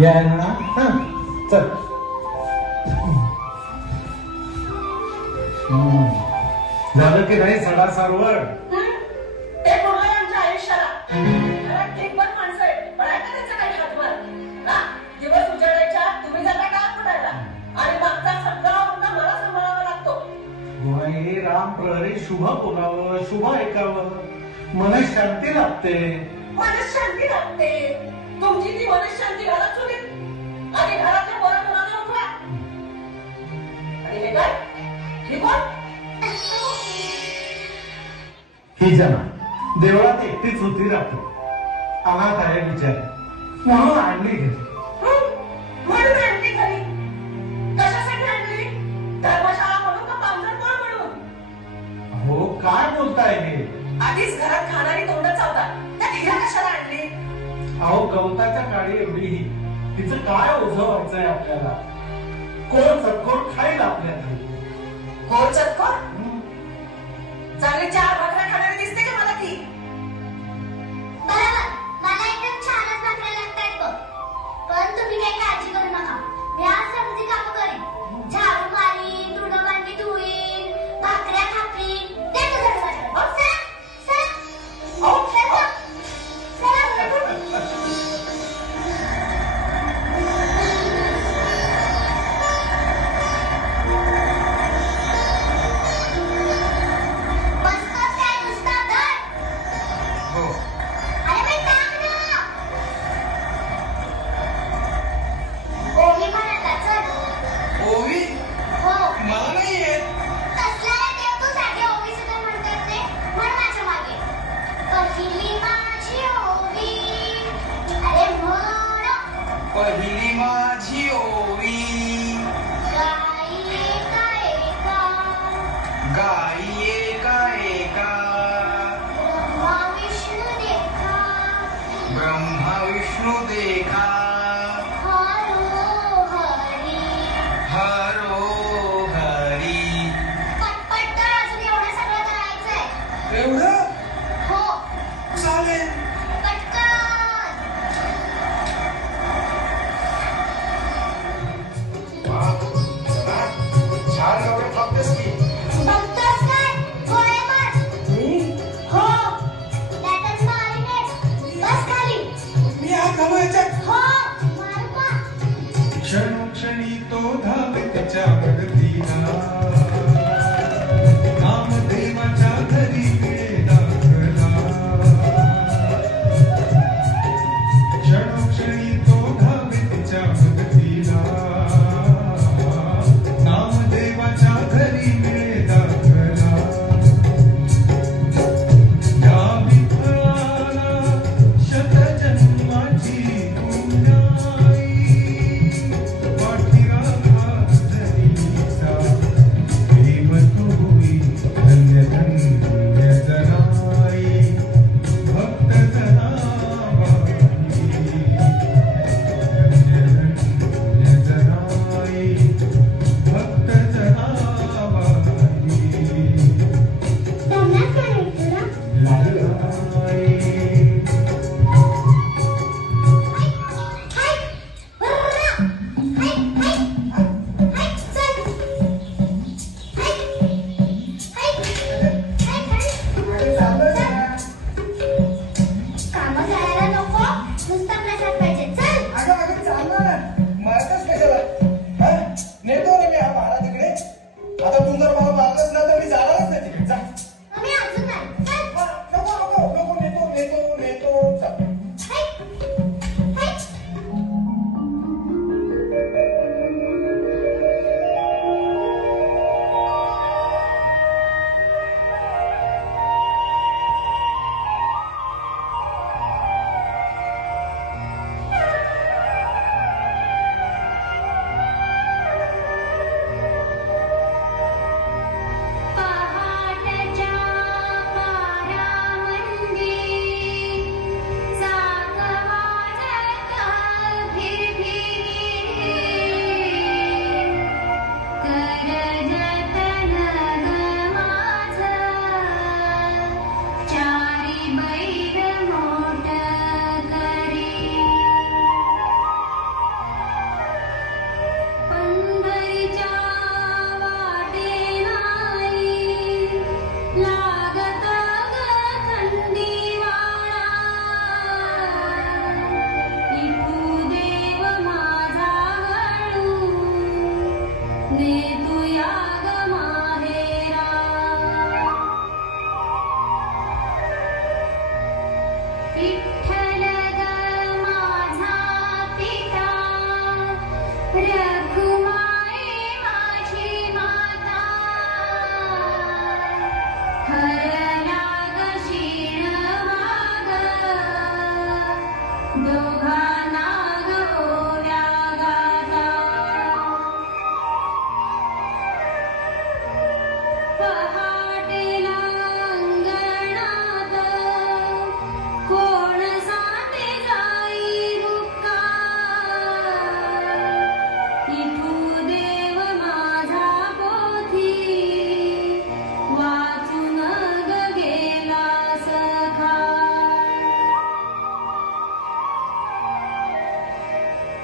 या ना हा चल. झालं की नाही सडा सारवड. ते बोलले आमच्या आयुष्याला ठीक पण माणसं आहे पण ऐका त्याचा काही हातभार ना. दिवस उजाडायच्या तुम्ही जाता का पडायला आणि मागचा सगळा मुद्दा मला सांभाळावा लागतो. गोवाई राम प्रहरी शुभ बोलावं शुभ ऐकावं मनात शांती लागते. मनशांती लागते. तुमची ती मनशांती घरात सुनी आणि घरातल्या पोरा मुलांना उठवा. आणि हे काय ही कोण ही जना देवळात एकटीच होती रात्री. अनाथ आहे बिचारी म्हणून आणली घरी. म्हणून आणली घरी. कशासाठी आणली? धर्मशाळा म्हणून का पांढरपळ म्हणून? हो काय बोलताय हे. आधीच घरात खाणारी तोंड चावतात त्यात हिरा कशाला आणली? अहो गवताच्या काळी एवढी ही तिचं काय ओझं व्हायचंय आपल्याला. कोण चटकोर खाईल आपल्या घरी. कोण चटकोर? चांगली 4 भाकऱ्या खाणारी दिसते का मला ती? बरोबर मला एकदम छानच भाकऱ्या लागतात बघ. पण तुम्ही काही काळजी करू नका. मी आज समजी कामं करीन. झाडू मारीन, धुणं भांडी धुईन, भाकऱ्या थापीन. देतो झाडू माझ्याकडे. हो, चला, चला. अहो, चला, चला. बसतोस काय नुसता धर. अरे बाई थांब ना. ओवी म्हणाला चल. ओवी हो मला नाही येत. कसला आहे देव तू साधी ओवी सुद्धा म्हणतात ते. म्हण माझ्या मागे. पहिली माझी ओवी. अरे म्हण. पहिली माझी ओवी गाई एका एका. गाई एका एका ब्रह्मा विष्णू देखा. ब्रह्मा विष्णू देखा हरो हरी. हरो हरी. पटपट तर अजून एवढं सगळं करायचंय. एवढं हो चालेल. पटकन. छान एवढे थांबतेस की. बघतोस काय? गोळे मार. हो त्यातच मारीन. बस खाली. मी हा याच्यात हो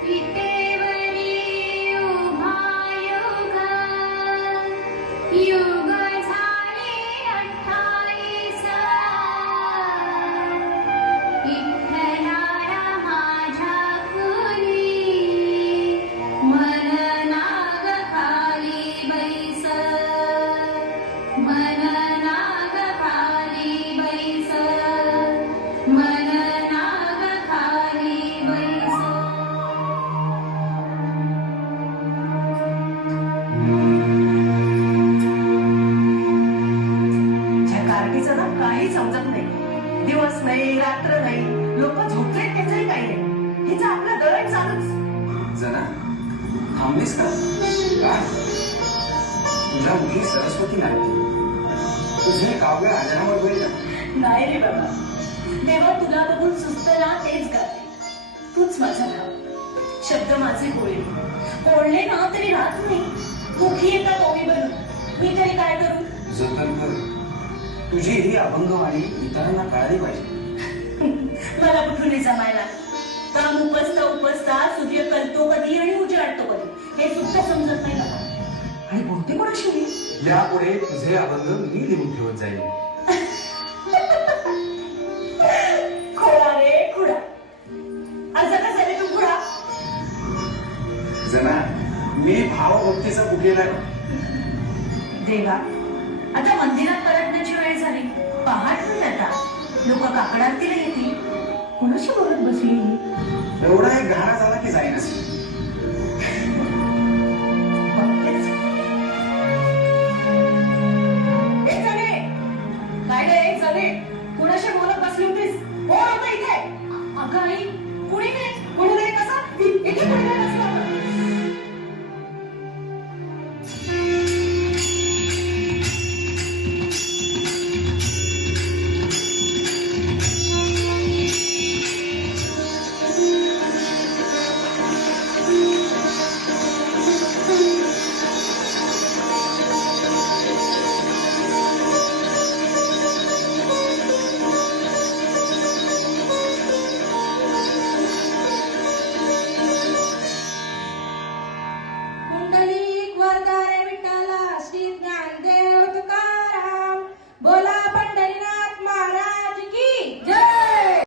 फितेवरी उभा युग युग झाले 28 विठ्ठलाला माझ्या कुणी मन नाग खाली बैस मन नाग खाली बैस मन नाग खाली बैस त्या कार्टीचं ना काही समजत नाही. दिवस नाही रात्र नाही, लोक झोपले त्याचंही काही नाही. हिचं आपलं दळण चालूच. जना थांबलीस का काय? तुझ्या मुली सरस्वती नाही तुझे काव्य आजरावर होईल ना? नाही रे बाबा, देवा तुला बघून सुचतं ना तेच गाते. तूच माझा भाव, शब्द माझे बोलले ना तरी राहत नाही. मुखी येतात ओवी बनून, मी तरी काय करू? जतन कर. तुझी ही अभंगवाणी इतरांना कळाली पाहिजे. मला कुठून हे जमायला? काम उपसता सूर्य कलतो कधी आणि उजाडतो कधी, हे सुद्धा समजत नाही मला. आणि बोलते कोणाशी मी? यापुढे तुझे अभंग मी लिहून ठेवत जाईल. खोडा रे खुडा, आज कसा रे तू खुडा? जना मी भावभक्तीचा फुगलेला आहे. देवा, आता मंदिरात परतण्याची वेळ झाली. पहाट होईल आता, लोक काकड आरतीला येतील. कोणाशी बोलत बसली ही? एवढा एक घाणा झाला की जाईनच. बघतेच. ए जणे, काय रे जणे, कोणाशी बोलत बसली होतीस? कोण होतं इथे? अगं आई, कुणी नाही. कोणी नाही कसं? इथे कुणी नाही बसलं.